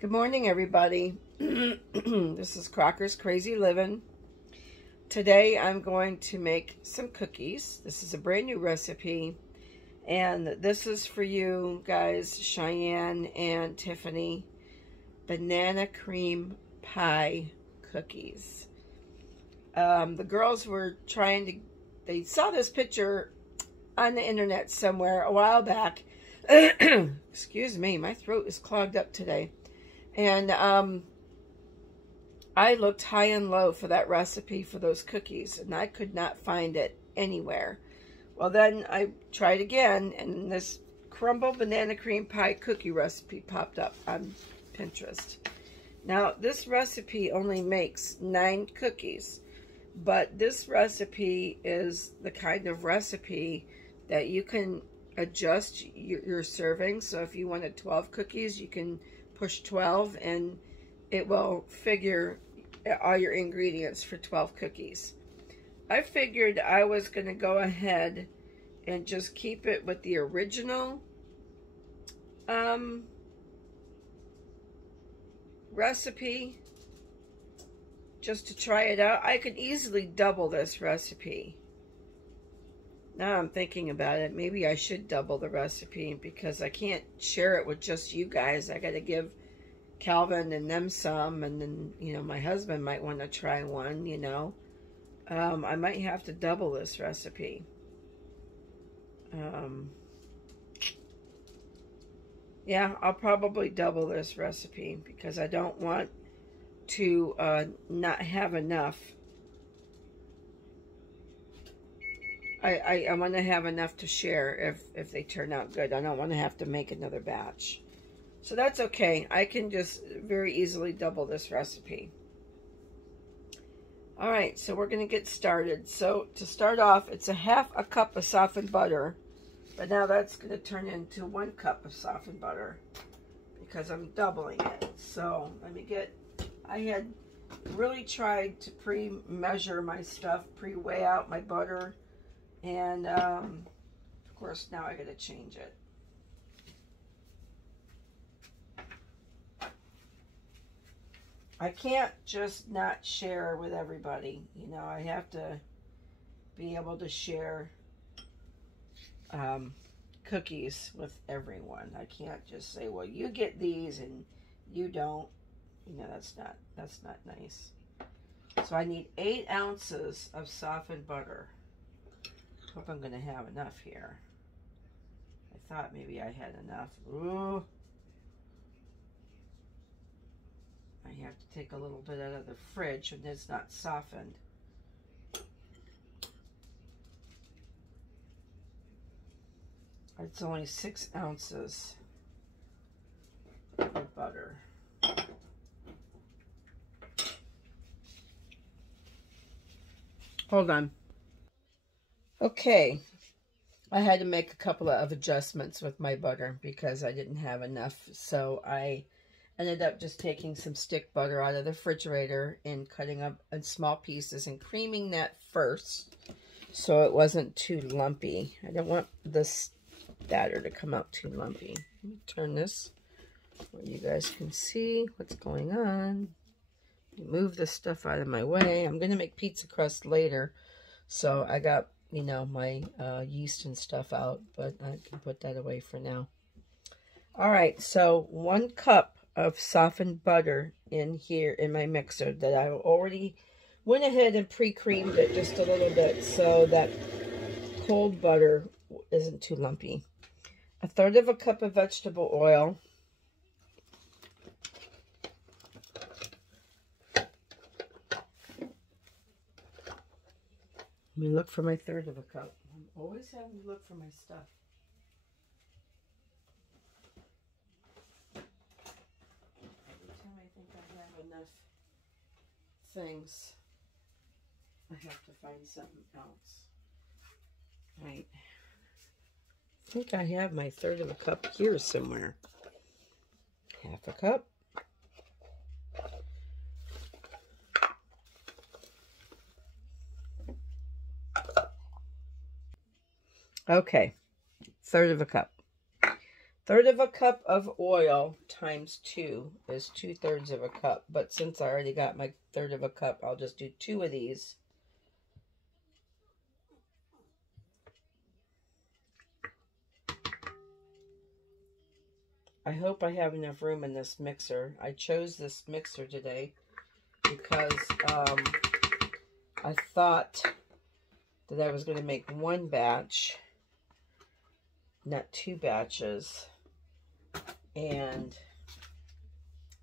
Good morning, everybody. This is Crocker's Crazy Living. Today I'm going to make some cookies. This is a brand new recipe, and this is for you guys, Cheyenne and Tiffany. Banana cream pie cookies. The girls were they saw this picture on the internet somewhere a while back. Excuse me, my throat is clogged up today. And I looked high and low for that recipe for those cookies, and I could not find it anywhere. Well, then I tried again, and this crumble banana cream pie cookie recipe popped up on Pinterest. Now, this recipe only makes 9 cookies, but this recipe is the kind of recipe that you can adjust your serving. So if you wanted 12 cookies, you can push 12 and it will figure all your ingredients for 12 cookies. I figured I was going to go ahead and just keep it with the original recipe just to try it out. I could easily double this recipe. Now I'm thinking about it, maybe I should double the recipe because I can't share it with just you guys. I got to give Calvin and them some, and then, you know, my husband might want to try one, you know. I might have to double this recipe. Yeah, I'll probably double this recipe because I don't want to not have enough. I want to have enough to share if they turn out good. I don't want to have to make another batch. So that's okay. I can just very easily double this recipe. All right, so we're going to get started. So to start off, it's half a cup of softened butter. But now that's going to turn into 1 cup of softened butter because I'm doubling it. So let me get, I had really tried to pre-measure my stuff, pre-weigh out my butter. And, of course, now I got to change it. I can't just not share with everybody. You know, I have to be able to share cookies with everyone. I can't just say, well, you get these and you don't. You know, that's not nice. So I need 8 ounces of softened butter. Hope I'm going to have enough here. I thought maybe I had enough. Ooh. I have to take a little bit out of the fridge when it's not softened. It's only 6 ounces of butter. Hold on. Okay, I had to make a couple of adjustments with my butter because I didn't have enough. So I ended up just taking some stick butter out of the refrigerator and cutting up in small pieces and creaming that first so it wasn't too lumpy. I don't want this batter to come out too lumpy. Let me turn this where you guys can see what's going on. Move this stuff out of my way. I'm going to make pizza crust later, so I got, you know, my yeast and stuff out, but I can put that away for now. All right, so 1 cup of softened butter in here in my mixer that I already went ahead and pre-creamed it just a little bit so that cold butter isn't too lumpy. 1/3 cup of vegetable oil. Let me look for my 1/3 cup. I'm always having to look for my stuff. Every time I think I have enough things, I have to find something else. Right. I think I have my 1/3 cup here somewhere. 1/2 cup. Okay, 1/3 cup. 1/3 of a cup of oil times 2 is 2/3 of a cup. But since I already got my 1/3 of a cup, I'll just do 2 of these. I hope I have enough room in this mixer. I chose this mixer today because I thought that I was going to make 1 batch, not 2 batches, and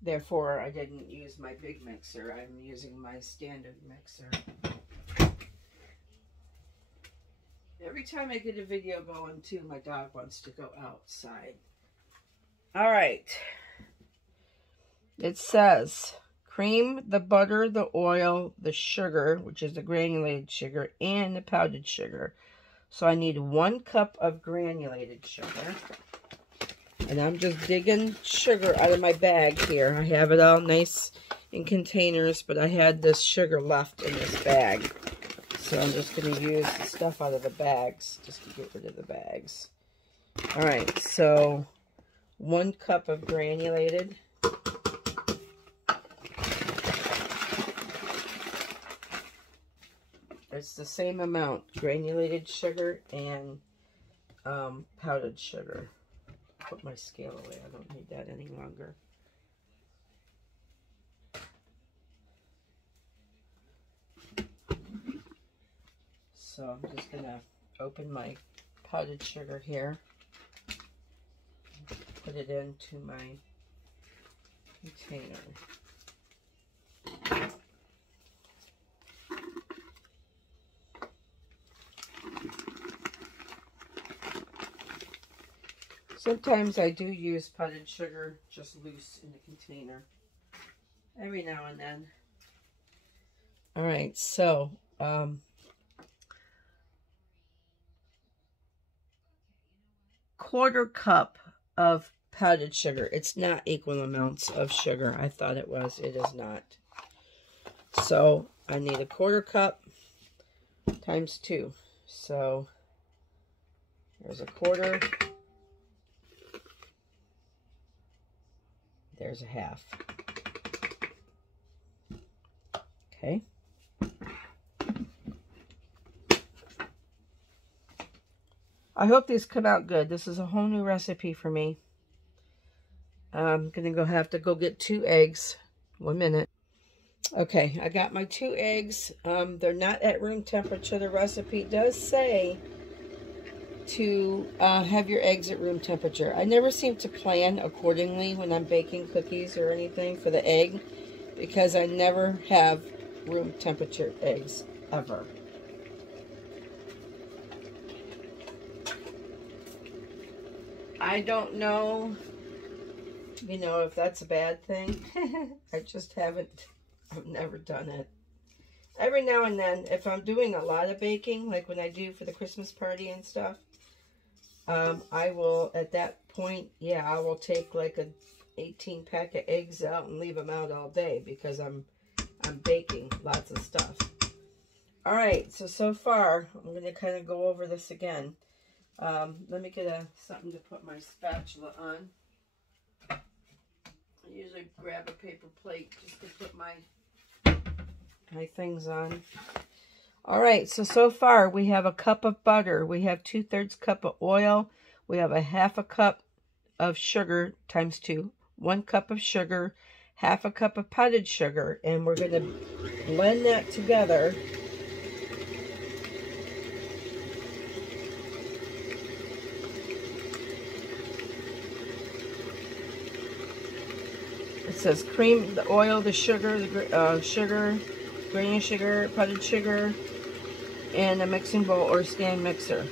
therefore I didn't use my big mixer. I'm using my standard mixer. Every time I get a video going too, my dog wants to go outside. All right. It says cream, the butter, the oil, the sugar, which is the granulated sugar, and the powdered sugar. So I need 1 cup of granulated sugar. And I'm just digging sugar out of my bag here. I have it all nice in containers, but I had this sugar left in this bag. So I'm just going to use the stuff out of the bags just to get rid of the bags. All right, so 1 cup of granulated. It's the same amount, granulated sugar and powdered sugar. Put my scale away, I don't need that any longer. So I'm just gonna open my powdered sugar here. Put it into my container. Sometimes I do use powdered sugar just loose in the container. Every now and then. Alright, so 1/4 cup of powdered sugar. It's not equal amounts of sugar. I thought it was. It is not. So I need 1/4 cup times 2. So there's 1/4. There's 1/2. Okay. I hope these come out good. This is a whole new recipe for me. I'm going to have to go get 2 eggs. 1 minute. Okay, I got my 2 eggs. They're not at room temperature. The recipe does say to have your eggs at room temperature. I never seem to plan accordingly when I'm baking cookies or anything for the egg, because I never have room temperature eggs, ever. I don't know, you know, if that's a bad thing. I just haven't, I've never done it. Every now and then, if I'm doing a lot of baking, like when I do for the Christmas party and stuff, I will, at that point, yeah, I will take like a 18 pack of eggs out and leave them out all day because I'm baking lots of stuff. All right, so far, I'm going to kind of go over this again. Let me get something to put my spatula on. I usually grab a paper plate just to put my things on. All right, so far we have 1 cup of butter. We have 2/3 cup of oil. We have 1/2 cup of sugar times 2. 1 cup of sugar, 1/2 cup of powdered sugar, and we're going to blend that together. It says cream, the oil, the sugar, the sugar, grainy sugar, powdered sugar, and a mixing bowl or stand mixer.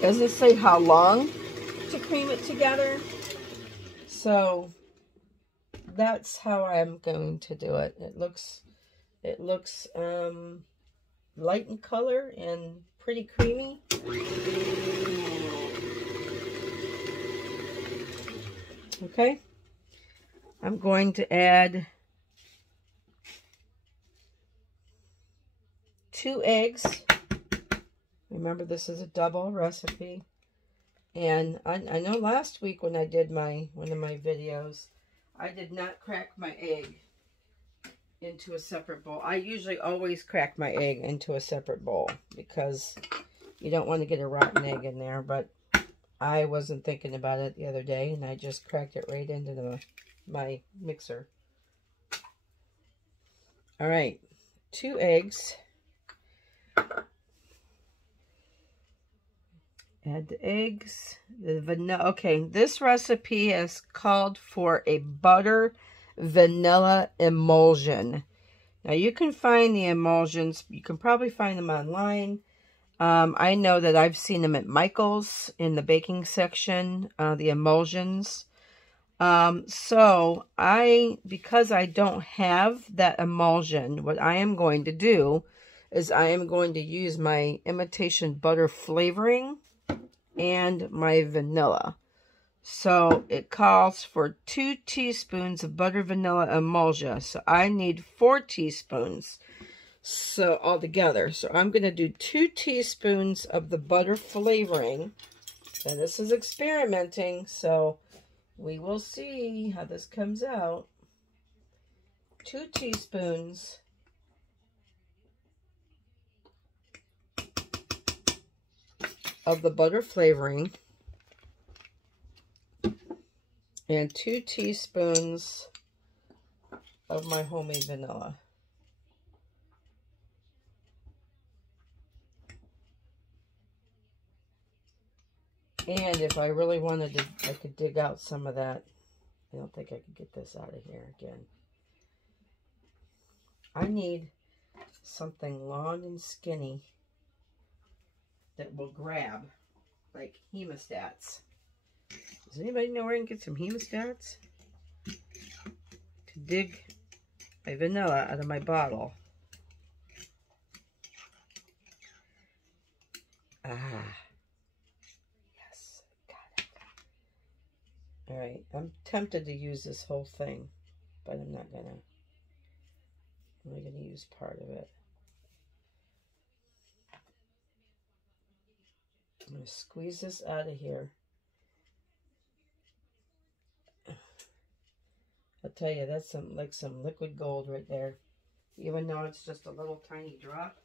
Does it say how long to cream it together? So that's how I'm going to do it. It looks light in color and pretty creamy. Okay, I'm going to add 2 eggs. Remember, this is a double recipe. And I know last week when I did one of my videos, I did not crack my egg into a separate bowl. I usually always crack my egg into a separate bowl because you don't want to get a rotten egg in there. But I wasn't thinking about it the other day, and I just cracked it right into my mixer. All right, 2 eggs. Add the eggs, the vanilla. Okay, this recipe is called for a butter vanilla emulsion. Now, you can find the emulsions. You can probably find them online. I know that I've seen them at Michael's in the baking section, the emulsions. So, because I don't have that emulsion, what I am going to do is I am going to use my imitation butter flavoring and my vanilla. So it calls for 2 teaspoons of butter vanilla emulsion. So I need 4 teaspoons. So altogether. So I'm going to do 2 teaspoons of the butter flavoring. And this is experimenting. So we will see how this comes out. 2 teaspoons of the butter flavoring and 2 teaspoons of my homemade vanilla. And if I really wanted to, I could dig out some of that. I don't think I could get this out of here again. I need something long and skinny that will grab, like hemostats. Does anybody know where I can get some hemostats? To dig my vanilla out of my bottle. Yes, got it. Alright, I'm tempted to use this whole thing, but I'm not gonna. I'm only gonna use part of it. I'm going to squeeze this out of here. I'll tell you, that's like some liquid gold right there. Even though it's just a little tiny drop.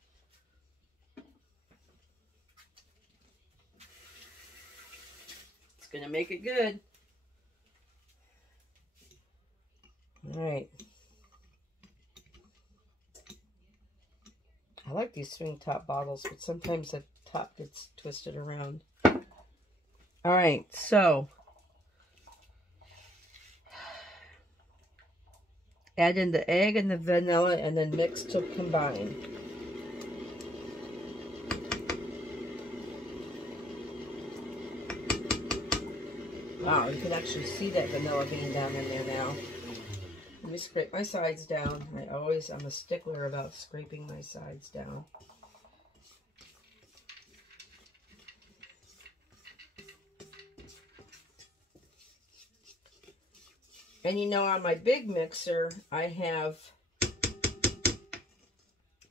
It's going to make it good. All right. I like these swing top bottles, but sometimes the top gets twisted around. All right, so add in the egg and the vanilla and then mix to combine. Wow, you can actually see that vanilla bean down in there now. Let me scrape my sides down. I'm a stickler about scraping my sides down. And you know, on my big mixer, I have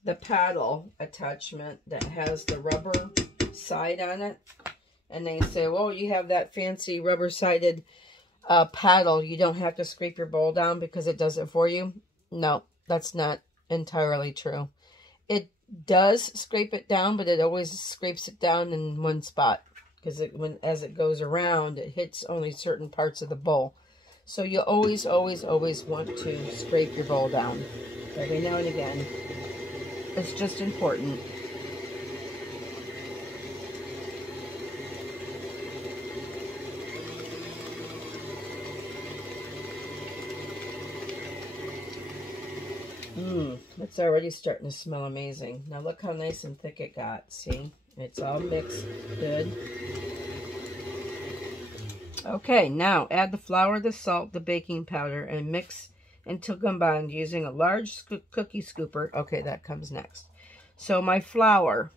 the paddle attachment that has the rubber side on it. And they say, well, you have that fancy rubber-sided paddle. You don't have to scrape your bowl down because it does it for you. No, that's not entirely true. It does scrape it down, but it always scrapes it down in one spot. Because as it goes around, it hits only certain parts of the bowl. So you always, always, always want to scrape your bowl down. Every now and again. It's just important. It's already starting to smell amazing. Now look how nice and thick it got. See? It's all mixed good. Okay, now add the flour, the salt, the baking powder, and mix until combined using a large cookie scooper. Okay, that comes next. So my flour,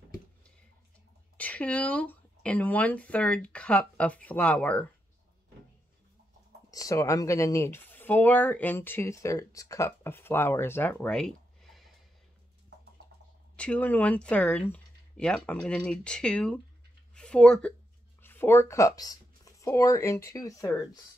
2 1/3 cup of flour. So I'm going to need 4 2/3 cup of flour. Is that right? 2 1/3. Yep, I'm going to need 4 cups. 4 2/3.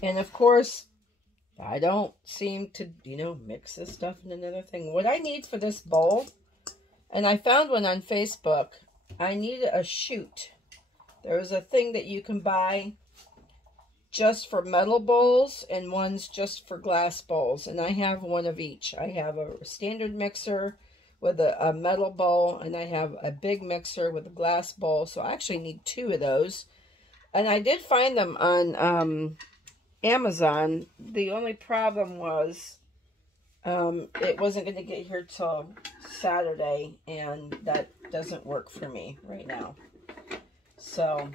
And of course, I don't seem to, mix this stuff in another thing. What I need for this bowl, and I found one on Facebook, I need a chute. There is a thing that you can buy just for metal bowls and one's just for glass bowls. And I have one of each. I have a standard mixer with a metal bowl, and I have a big mixer with a glass bowl. So I actually need 2 of those. And I did find them on Amazon. The only problem was it wasn't going to get here till Saturday, and that doesn't work for me right now. So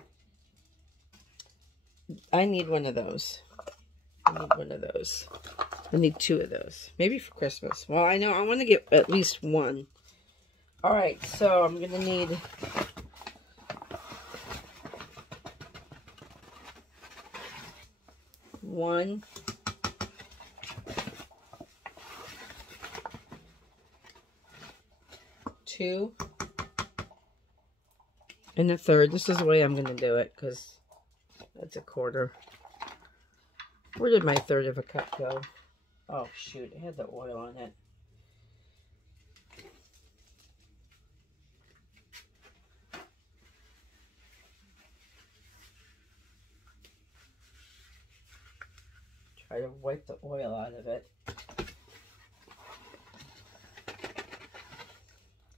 I need one of those. I need 2 of those. Maybe for Christmas. Well, I know I want to get at least 1. All right, so I'm going to need 1, 2 1/3. This is the way I'm going to do it, because that's a 1/4. Where did my 1/3 of a cup go? Oh, shoot. It had the oil on it. Try to wipe the oil out of it.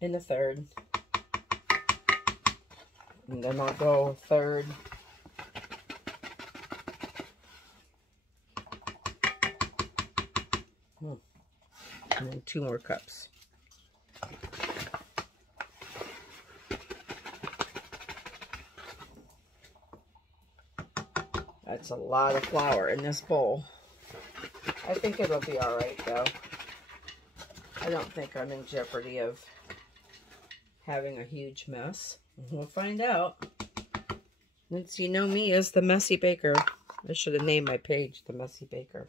In 1/3. And then I'll go 1/3. And then 2 more cups. That's a lot of flour in this bowl. I think it'll be all right, though. I don't think I'm in jeopardy of having a huge mess. We'll find out. Since you know me as the Messy Baker. I should have named my page The Messy Baker.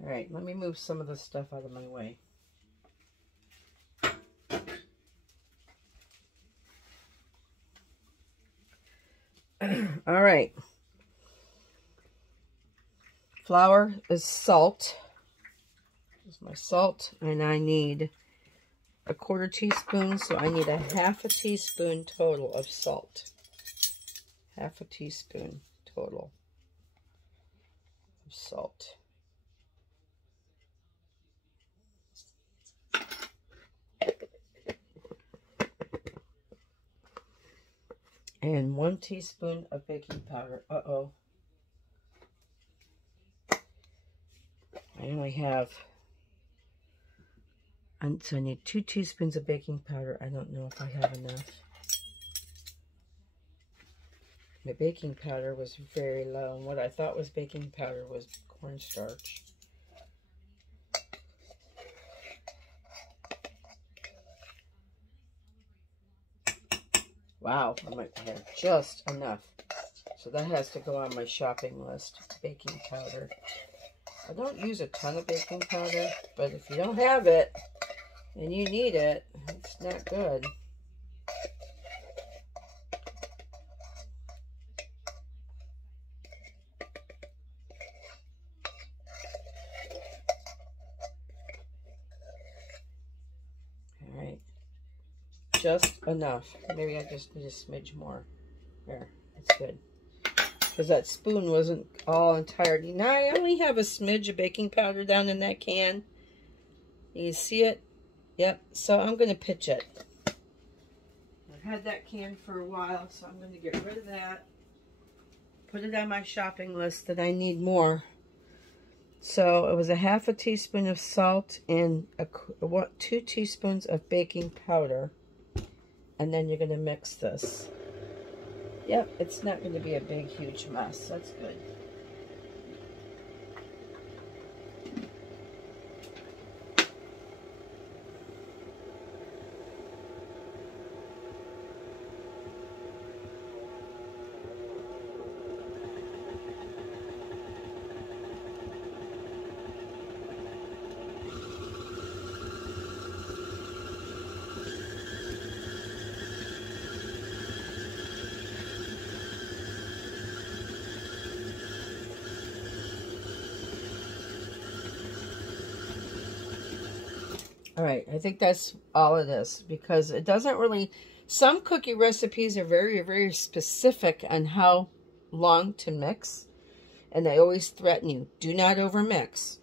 All right, let me move some of this stuff out of my way. All right. Flour is salt. This is my salt, and I need a 1/4 teaspoon, so I need a 1/2 teaspoon total of salt. 1/2 teaspoon total of salt. And 1 teaspoon of baking powder. Uh-oh. I only have, so I need 2 teaspoons of baking powder. I don't know if I have enough. My baking powder was very low, and what I thought was baking powder was cornstarch. Wow, I might have just enough. So that has to go on my shopping list, baking powder. I don't use a ton of baking powder, but if you don't have it and you need it, it's not good. All right, just enough. Maybe I just need a smidge more. There, that's good. Because that spoon wasn't all entirety. Now I only have a smidge of baking powder down in that can. You see it? Yep. So I'm going to pitch it. I've had that can for a while, so I'm going to get rid of that. Put it on my shopping list that I need more. So it was a 1/2 teaspoon of salt and 2 teaspoons of baking powder. And then you're going to mix this. Yep, it's not going to be a big, huge mess. That's good. All right, I think that's all it is, because it doesn't really, some cookie recipes are very, very specific on how long to mix, and they always threaten you, do not overmix.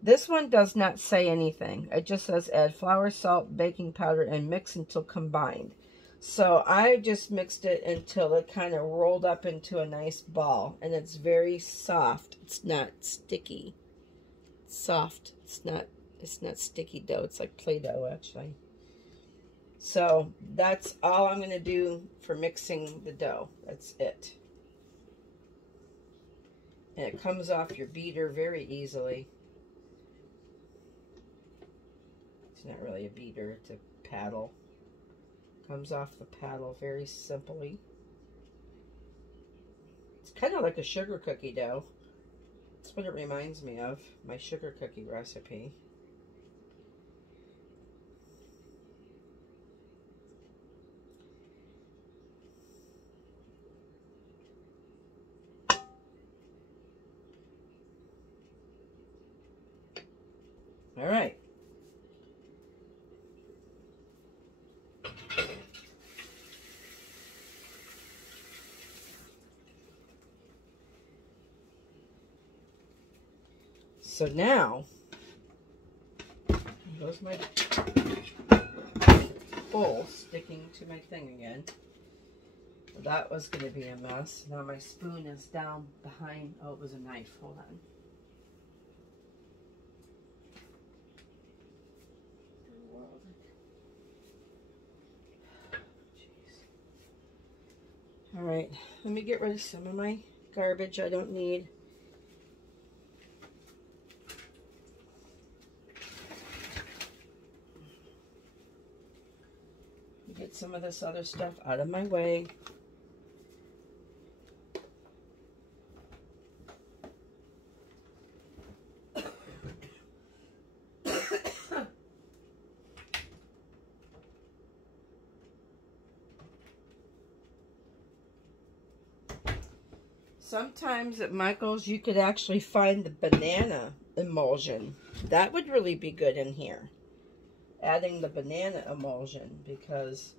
This one does not say anything. It just says add flour, salt, baking powder, and mix until combined. So I just mixed it until it kind of rolled up into a nice ball, and it's very soft. It's not sticky. It's soft. It's not sticky dough. It's like Play-Doh, actually. So that's all I'm going to do for mixing the dough. That's it. And it comes off your beater very easily. It's not really a beater, it's a paddle. Comes off the paddle very simply. It's kind of like a sugar cookie dough. That's what it reminds me of, my sugar cookie recipe. All right. So now, there's my bowl sticking to my thing again. That was going to be a mess. Now my spoon is down behind. Oh, it was a knife. Hold on. All right, let me get rid of some of my garbage I don't need. Get some of this other stuff out of my way. Sometimes at Michael's you could actually find the banana emulsion. That would really be good in here. Adding the banana emulsion, because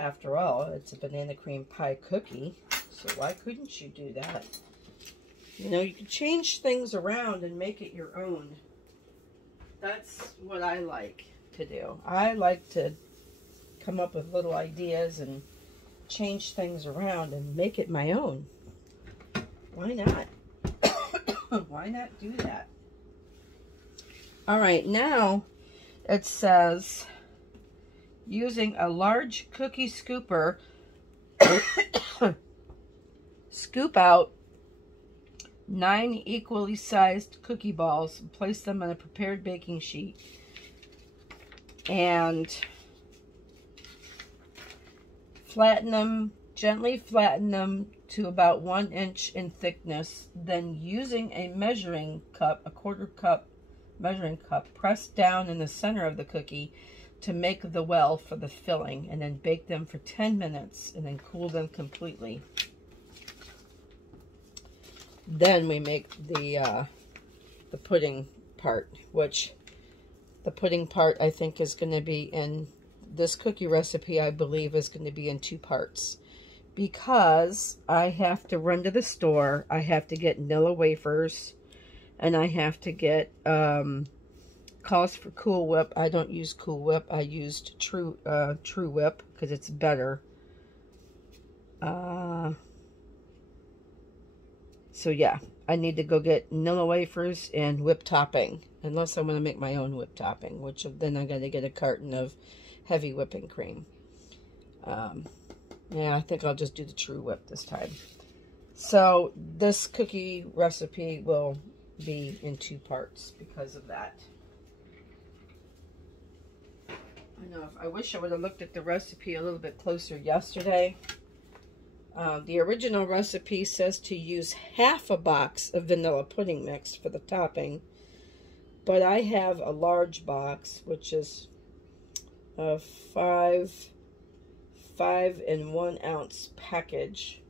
after all, it's a banana cream pie cookie. So why couldn't you do that? You know, you can change things around and make it your own. That's what I like to do. I like to come up with little ideas and change things around and make it my own. Why not? Why not do that? All right, now it says using a large cookie scooper, scoop out 9 equally sized cookie balls and place them on a prepared baking sheet. And flatten them, gently flatten them to about 1 inch in thickness. Then using a measuring cup, a 1/4 cup measuring cup, press down in the center of the cookie to make the well for the filling, and then bake them for 10 minutes and then cool them completely. Then we make the pudding part, which the pudding part I think is going to be in this cookie recipe. I believe is going to be in 2 parts, because I have to run to the store. I have to get Nilla wafers, and I have to get calls for Cool Whip. I don't use Cool Whip. I used True Whip because it's better. So yeah, I need to go get Nilla wafers and whip topping, unless I'm going to make my own whip topping, which then I got to get a carton of heavy whipping cream. Yeah, I think I'll just do the True Whip this time. So this cookie recipe will be in 2 parts because of that. I know, I wish I would have looked at the recipe a little bit closer yesterday. The original recipe says to use half a box of vanilla pudding mix for the topping, but I have a large box, which is a 5 and 1 ounce package.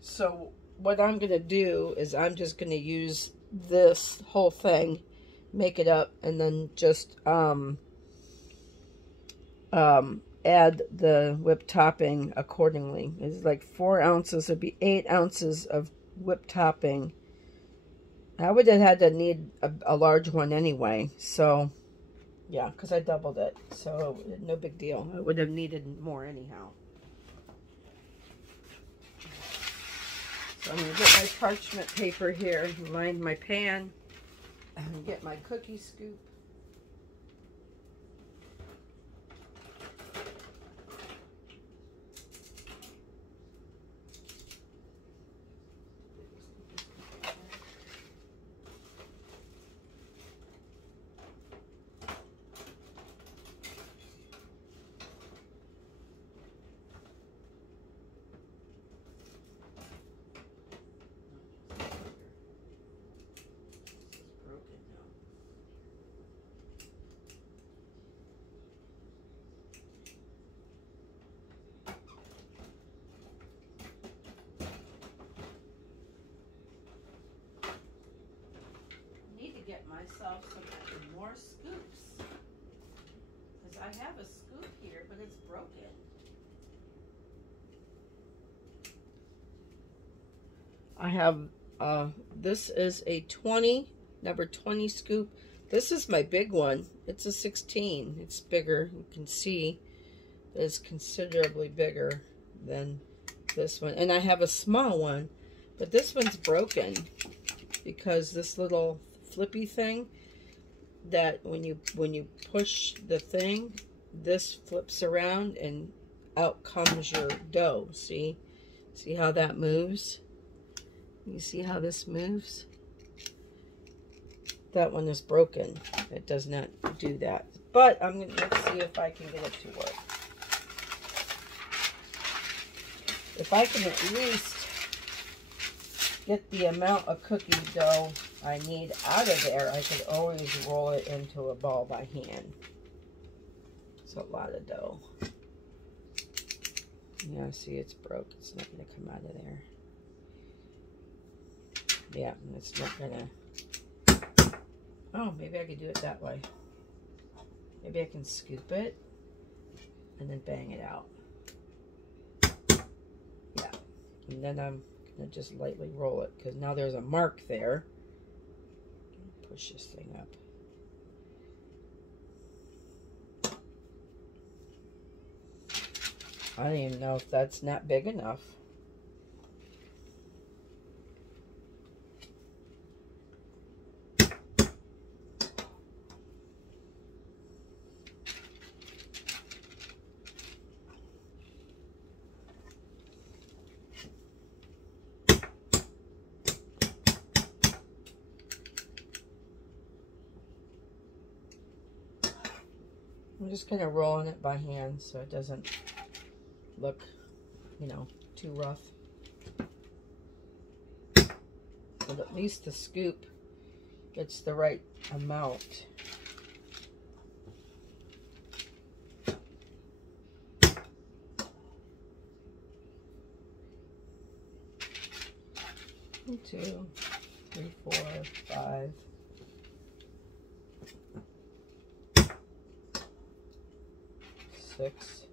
So what I'm going to do is I'm just going to use this whole thing, make it up, and then just add the whipped topping accordingly. It's like 4 ounces. It'd be 8 ounces of whipped topping. I would have had to need a large one anyway. So, yeah, because I doubled it. So, no big deal. I would have needed more anyhow. So, I'm going to get my parchment paper here, line my pan, and get my cookie scoop. Get myself some more scoops, because I have a scoop here, but it's broken. I have this is a number 20 scoop. This is my big one. It's a 16. It's bigger. You can see it's considerably bigger than this one. And I have a small one, but this one's broken because this little flippy thing, that when you push the thing, this flips around and out comes your dough. See how that moves? You see how this moves? That one is broken. It does not do that. But let's see if I can get it to work. If I can at least get the amount of cookie dough I need out of there, I could always roll it into a ball by hand. It's a lot of dough. Yeah, see, it's broke. It's not going to come out of there. Yeah, it's not going to... Oh, maybe I could do it that way. Maybe I can scoop it and then bang it out. Yeah, and then I'm going to just lightly roll it, because now there's a mark there. Push this thing up. I don't even know if that's not big enough. I'm just kind of rolling it by hand so it doesn't look, you know, too rough. But at least the scoop gets the right amount. One, 2, 3, 4, 5. Six.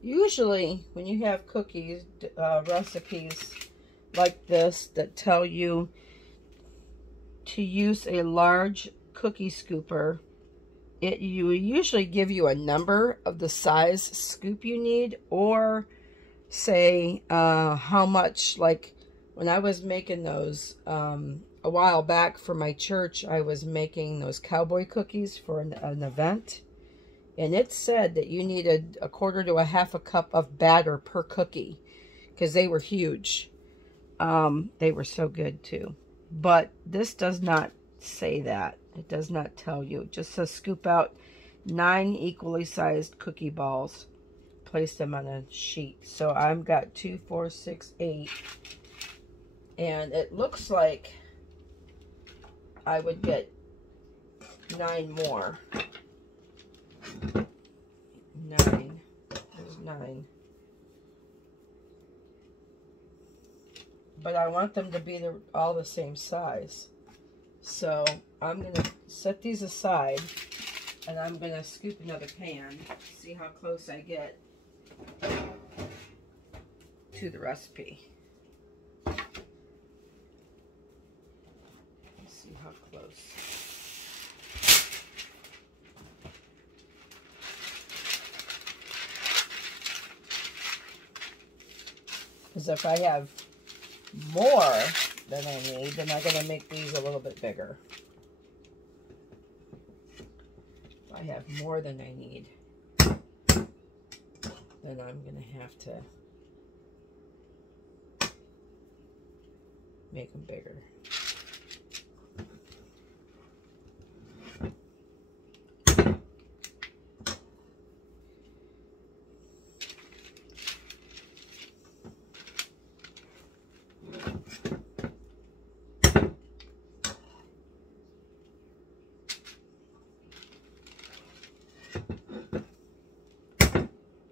Usually, when you have cookies, recipes like this that tell you to use a large cookie scooper, you usually give you a number of the size scoop you need, or say how much. Like when I was making those a while back for my church, I was making those cowboy cookies for an event, and it said that you needed 1/4 to 1/2 cup of batter per cookie, because they were huge. They were so good too. But this does not say that. It does not tell you. It just says scoop out 9 equally sized cookie balls. Place them on a sheet. So I've got 2, 4, 6, 8. And it looks like I would get 9 more. 9. There's 9. But I want them to be all the same size. So I'm going to set these aside, and I'm going to scoop another pan, see how close I get to the recipe. Let's see how close. Because if I have more than I need, then I'm going to make these a little bit bigger. If I have more than I need, then I'm going to have to make them bigger.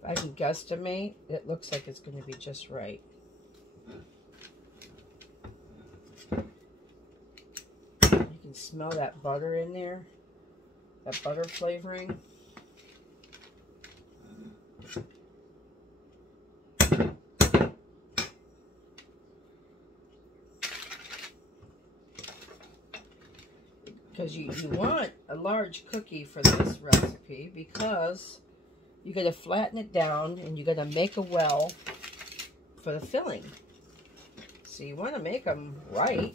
I can guesstimate, it looks like it's going to be just right. You can smell that butter in there, that butter flavoring. Because you want a large cookie for this recipe, because you got to flatten it down and you got to make a well for the filling. So you want to make them right.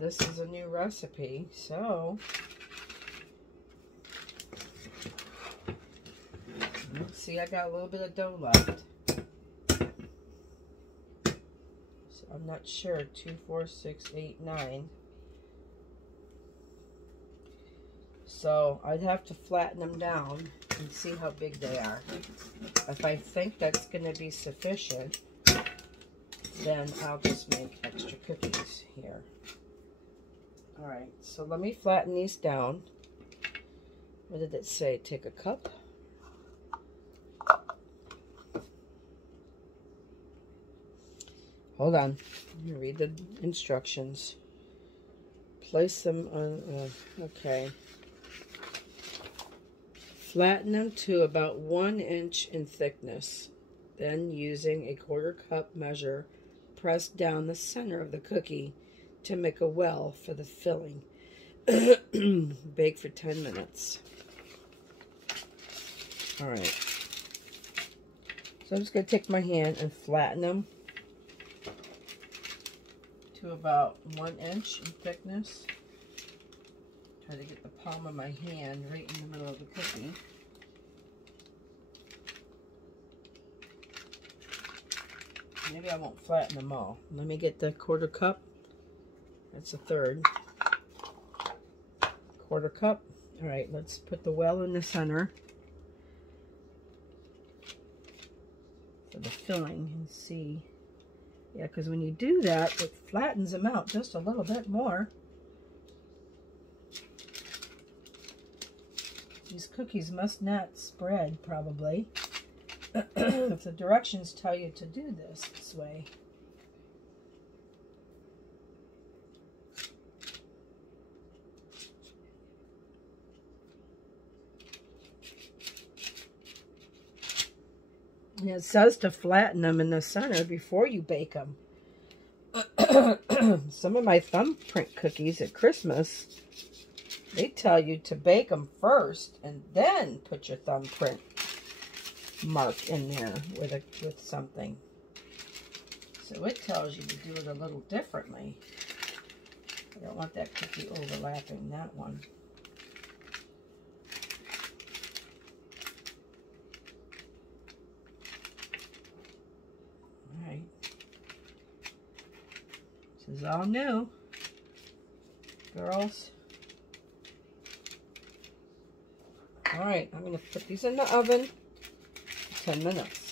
This is a new recipe, so see, I got a little bit of dough left. So I'm not sure. 2, 4, 6, 8, 9. So I'd have to flatten them down and see how big they are. If I think that's going to be sufficient, then I'll just make extra cookies here. Alright, so let me flatten these down. What did it say? Take a cup. Hold on. Let me read the instructions. Place them on, okay. Flatten them to about 1 inch in thickness. Then, using a 1/4 cup measure, press down the center of the cookie to make a well for the filling. Bake for 10 minutes. Alright. So I'm just going to take my hand and flatten them to about 1 inch in thickness. Try to get the palm of my hand right in the middle of the cookie. Maybe I won't flatten them all. Let me get the 1/4 cup. That's a 1/3. 1/4 cup. Alright, let's put the well in the center for the filling and see. Yeah, because when you do that, it flattens them out just a little bit more. These cookies must not spread, probably, if the directions tell you to do this way. And it says to flatten them in the center before you bake them. Some of my thumbprint cookies at Christmas, they tell you to bake them first and then put your thumbprint mark in there with something. So it tells you to do it a little differently. I don't want that cookie overlapping that one. Alright. This is all new, girls. Alright, I'm going to put these in the oven for 10 minutes.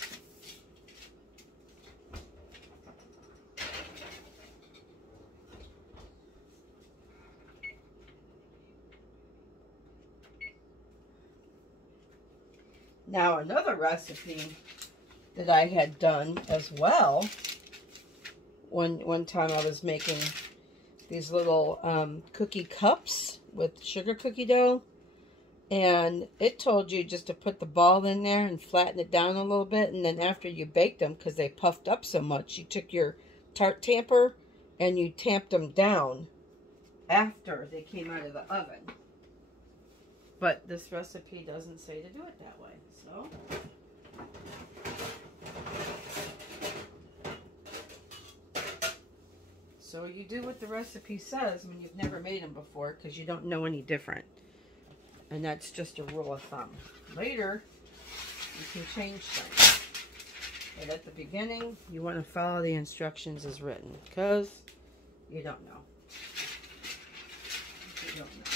Now another recipe that I had done as well, one time I was making these little cookie cups with sugar cookie dough, and it told you just to put the ball in there and flatten it down a little bit, and then after you baked them, because they puffed up so much, you took your tart tamper and you tamped them down after they came out of the oven. But this recipe doesn't say to do it that way, so you do what the recipe says when you've never made them before, because you don't know any different. And that's just a rule of thumb. Later, you can change things. But at the beginning, you want to follow the instructions as written, because you don't know. You don't know.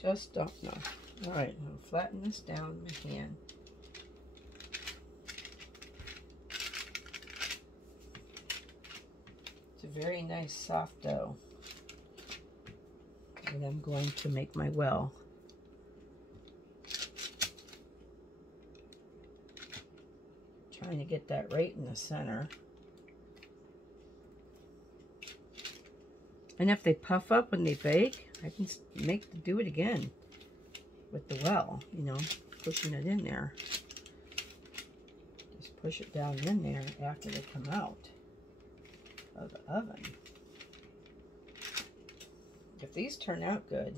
Just don't know. All right, I'm going to flatten this down with my hand. It's a very nice soft dough. And I'm going to make my well. Trying to get that right in the center. And if they puff up when they bake, I can do it again with the well, you know, pushing it in there. Just push it down in there after they come out of the oven. If these turn out good.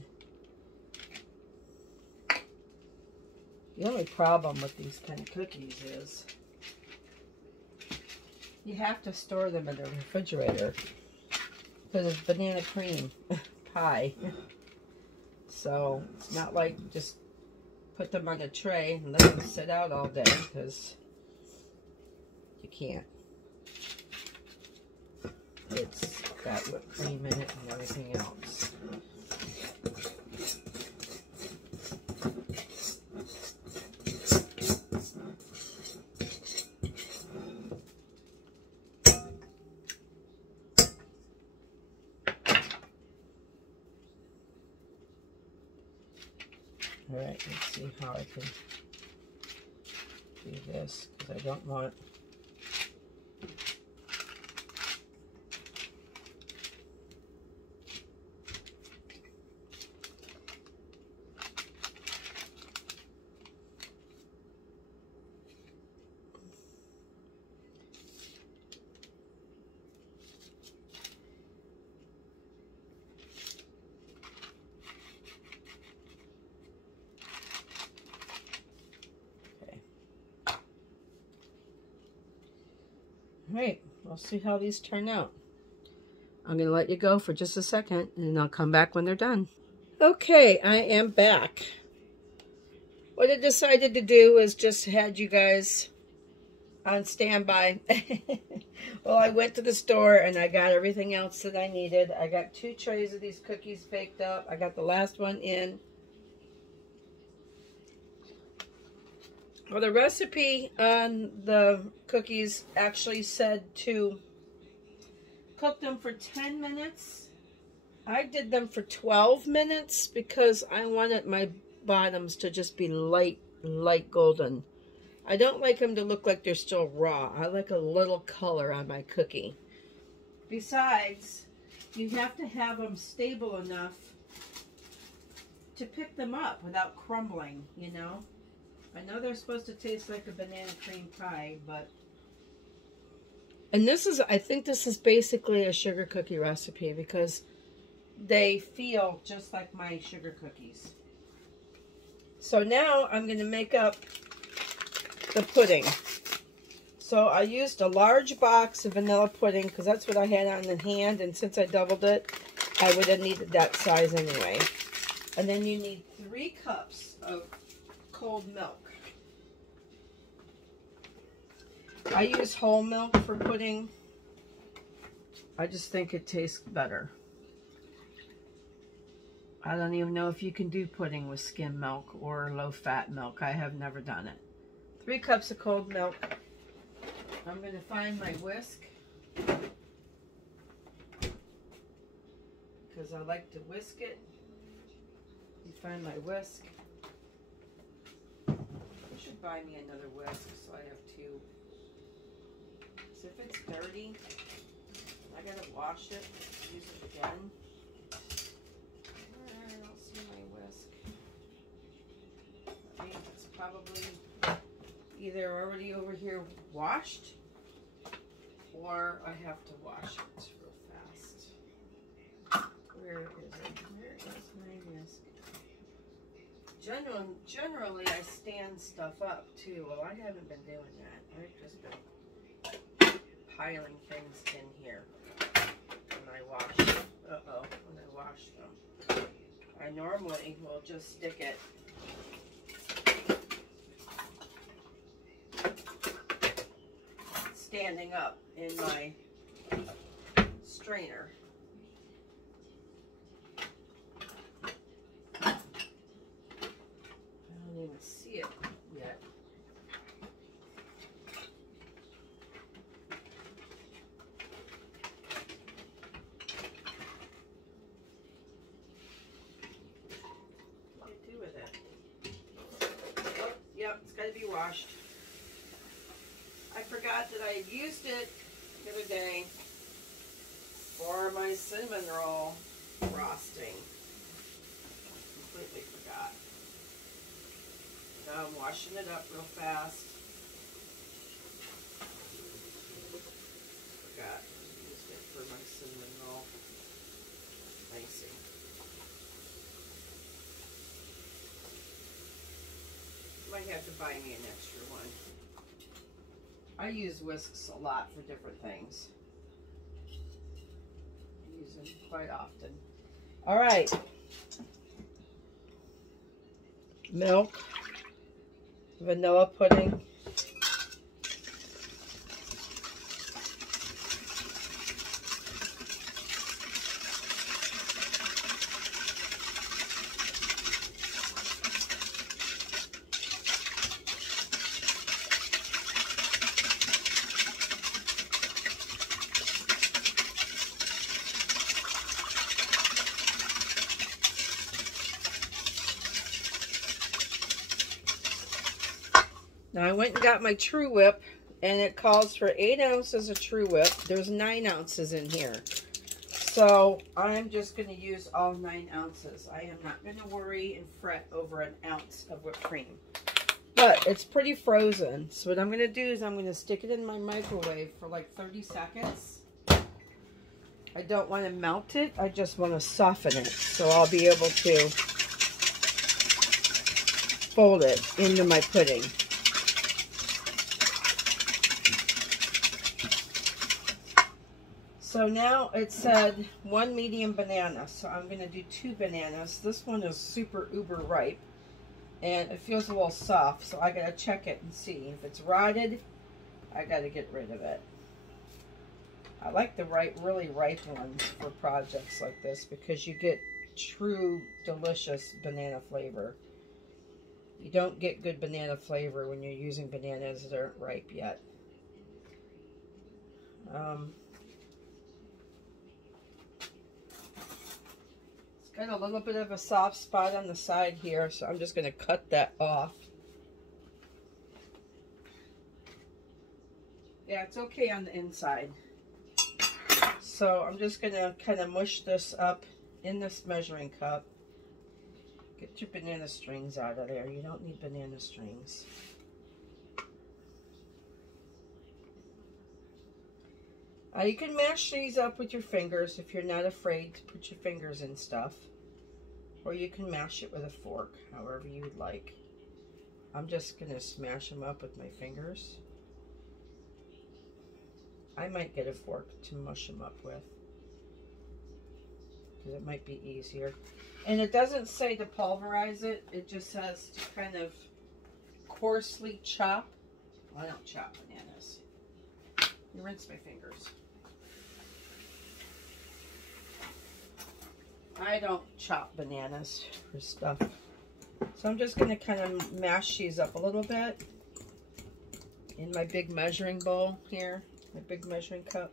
The only problem with these kind of cookies is you have to store them in the refrigerator because it's banana cream pie. So it's not like just put them on a tray and let them sit out all day, because you can't. It's got whipped cream in it and everything else. Alright, let's see how I can do this, because I don't want Alright, we'll see how these turn out. I'm going to let you go for just a second, and I'll come back when they're done. Okay, I am back. What I decided to do is just had you guys on standby. Well, I went to the store and I got everything else that I needed. I got 2 trays of these cookies baked up. I got the last one in. Well, the recipe on the cookies actually said to cook them for 10 minutes. I did them for 12 minutes because I wanted my bottoms to just be light golden. I don't like them to look like they're still raw. I like a little color on my cookie. Besides, you have to have them stable enough to pick them up without crumbling, you know. I know they're supposed to taste like a banana cream pie, but... And this is, I think this is basically a sugar cookie recipe because they feel just like my sugar cookies. So now I'm going to make up the pudding. So I used a large box of vanilla pudding because that's what I had on the hand, and since I doubled it, I would have needed that size anyway. And then you need 3 cups of cold milk. I use whole milk for pudding. I just think it tastes better. I don't even know if you can do pudding with skim milk or low-fat milk. I have never done it. 3 cups of cold milk. I'm going to find my whisk because I like to whisk it. Let me find my whisk. I should buy me another whisk so I have two. So if it's dirty, I gotta wash it, use it again. I don't see my whisk. I think it's probably either already over here washed, or I have to wash it real fast. Where is it? Where is my whisk? Generally, I stand stuff up too. Well, I haven't been doing that. I've just been piling things in here when I wash them. When I wash them. I normally will just stick it standing up in my strainer. I don't even see it yet. What do you do with it? Oh, yep, it's got to be washed. I forgot that I had used it the other day for my cinnamon roll frosting. Completely forgot. Now I'm washing it up real fast. Forgot I used it for my cinnamon roll icing. Might have to buy me an extra one. I use whisks a lot for different things. I use them quite often. All right. Milk, vanilla pudding. Now I went and got my True Whip, and it calls for 8 ounces of True Whip. There's 9 ounces in here. So I'm just going to use all 9 ounces. I am not going to worry and fret over an ounce of whipped cream. But it's pretty frozen. So what I'm going to do is I'm going to stick it in my microwave for like 30 seconds. I don't want to melt it. I just want to soften it. So I'll be able to fold it into my pudding. So now it said 1 medium banana, so I'm going to do 2 bananas. This one is super uber ripe, and it feels a little soft, so I got to check it and see. If it's rotted, I got to get rid of it. I like the really ripe ones for projects like this because you get true delicious banana flavor. You don't get good banana flavor when you're using bananas that aren't ripe yet. Got a little bit of a soft spot on the side here, so I'm just going to cut that off. Yeah, it's okay on the inside. So I'm just going to kind of mush this up in this measuring cup. Get your banana strings out of there. You don't need banana strings. You can mash these up with your fingers if you're not afraid to put your fingers in stuff. Or you can mash it with a fork, however you would like. I'm just going to smash them up with my fingers. I might get a fork to mush them up with, because it might be easier. And it doesn't say to pulverize it. It just says to kind of coarsely chop. Well, I don't chop bananas. You rinse my fingers. I don't chop bananas for stuff. So I'm just going to kind of mash these up a little bit in my big measuring bowl here, my big measuring cup.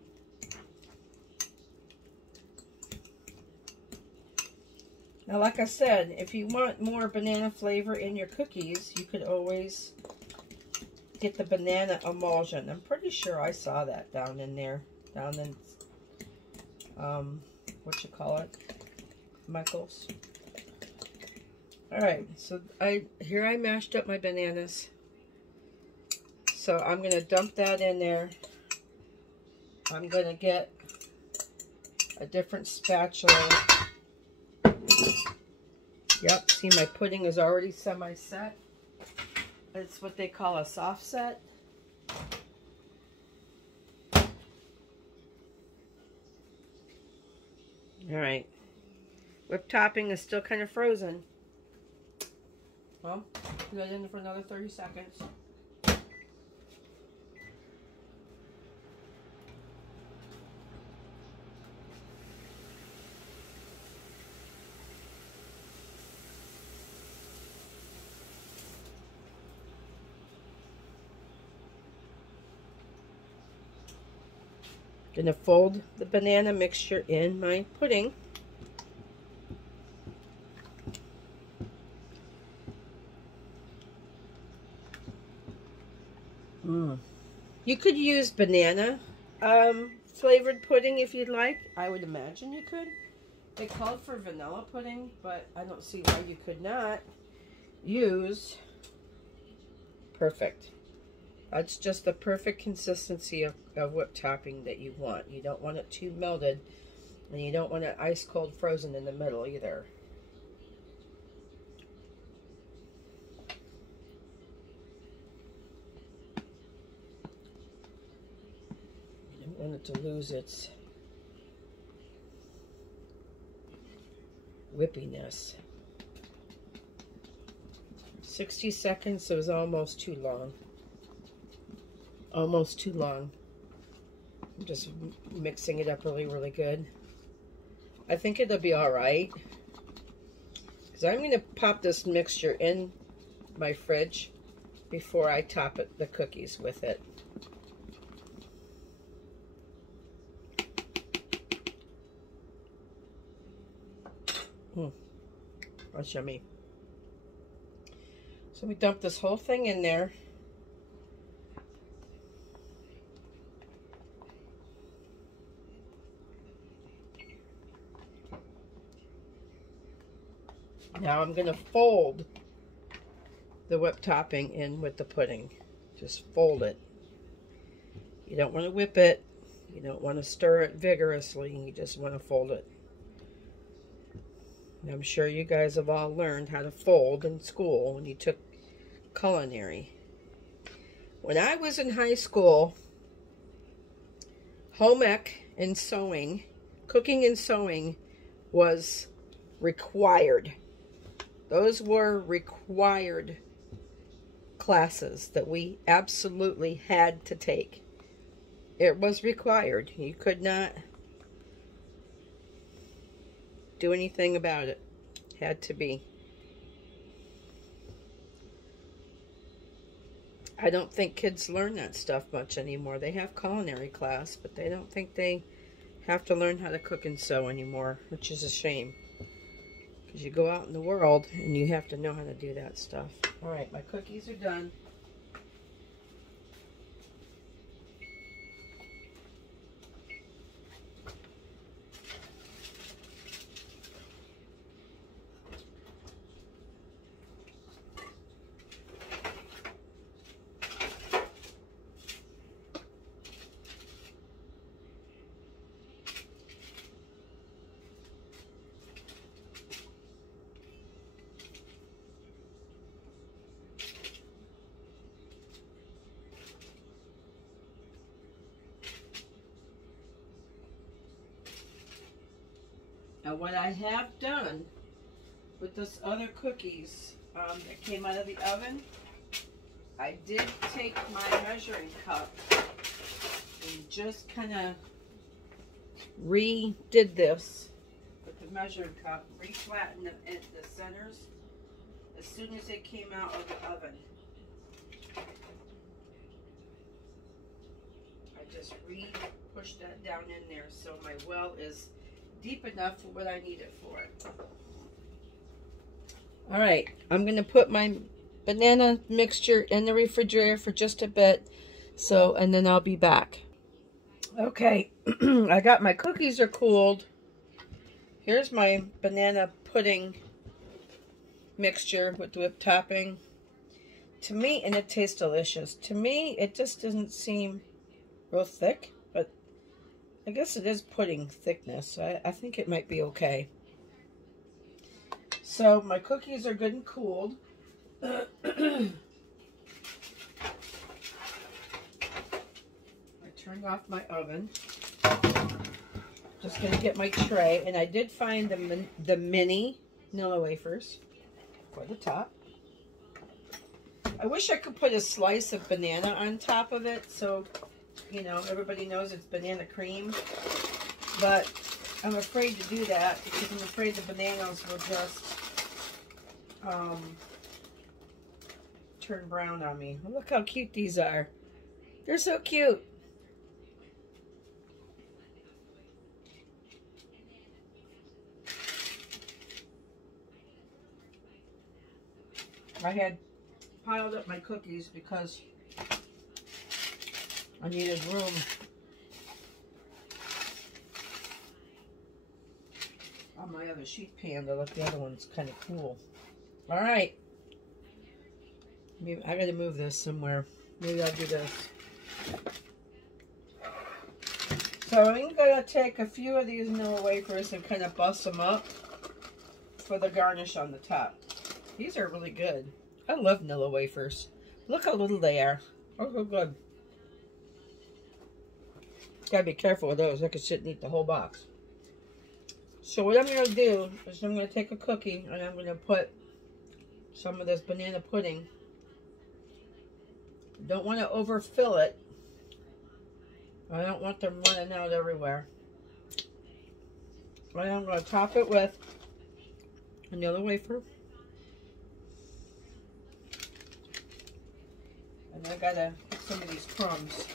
Now, like I said, if you want more banana flavor in your cookies, you could always get the banana emulsion. I'm pretty sure I saw that down in there. Down in, what you call it? Michael's. Alright, so here I mashed up my bananas. So I'm going to dump that in there. I'm going to get a different spatula. Yep, see, my pudding is already semi-set. It's what they call a soft set. Alright. Whipped topping is still kind of frozen. Well, put that in for another 30 seconds. Gonna fold the banana mixture in my pudding. You could use banana flavored pudding if you'd like. I would imagine you could. They called for vanilla pudding, but I don't see why you could not use. Perfect. That's just the perfect consistency of whipped topping that you want. You don't want it too melted, and you don't want it ice cold frozen in the middle either. You don't want it to lose its whippiness. 60 seconds was almost too long. Almost too long. I'm just mixing it up really, really good. I think it'll be alright. Because I'm going to pop this mixture in my fridge before I top the cookies with it. That's yummy. So we dump this whole thing in there. Now I'm going to fold the whipped topping in with the pudding. Just fold it. You don't want to whip it. You don't want to stir it vigorously. You just want to fold it. And I'm sure you guys have all learned how to fold in school when you took culinary. When I was in high school, home ec and sewing, cooking and sewing was required. Those were required classes that we absolutely had to take. It was required. You could not do anything about it. Had to be. I don't think kids learn that stuff much anymore. They have culinary class, but they don't think they have to learn how to cook and sew anymore, which is a shame. Because you go out in the world and you have to know how to do that stuff. Alright, my cookies are done. Now what I have done with this other cookies that came out of the oven, I did take my measuring cup and just kind of redid this with the measuring cup, reflattened the centers as soon as it came out of the oven. I just pushed that down in there so my well is deep enough for what I need it for. All right, I'm gonna put my banana mixture in the refrigerator for just a bit, so, and then I'll be back. Okay, I got my cookies are cooled. Here's my banana pudding mixture with whipped topping. To me, and it tastes delicious. To me, it just doesn't seem real thick, but I guess it is pudding thickness, so I think it might be okay. So my cookies are good and cooled. I turned off my oven. Just gonna get my tray, and I did find the mini Nilla wafers for the top. I wish I could put a slice of banana on top of it, so you know everybody knows it's banana cream. But I'm afraid to do that because I'm afraid the bananas will just turn brown on me. Look how cute these are. They're so cute. I had piled up my cookies because I needed room. On my other sheet pan to let the other ones kind of cool. All right. Maybe I gotta move this somewhere. Maybe I'll do this. So I'm gonna take a few of these Nilla wafers and kind of bust them up for the garnish on the top. These are really good. I love Nilla wafers. Look how little they are. Oh, so good. Gotta be careful with those. I could sit and eat the whole box. So what I'm going to do is I'm going to take a cookie and I'm going to put some of this banana pudding. Don't want to overfill it. I don't want them running out everywhere. And I'm going to top it with another wafer. And I got to put some of these crumbs.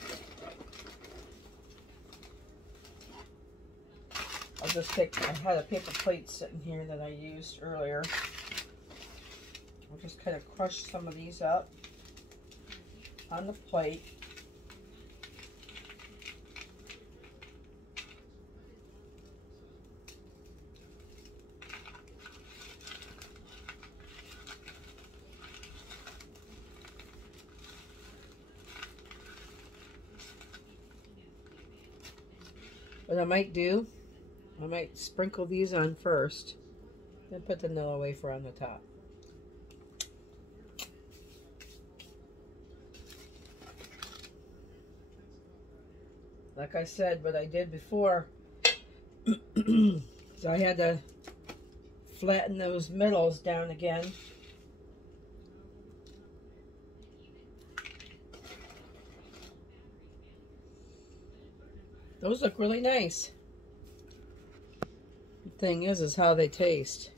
I'll just take, I had a paper plate sitting here that I used earlier. I'll just kind of crush some of these up on the plate. What I might do, I might sprinkle these on first, then put the Nilla wafer on the top. Like I said, what I did before, so I had to flatten those middles down again. Those look really nice. The thing is how they taste.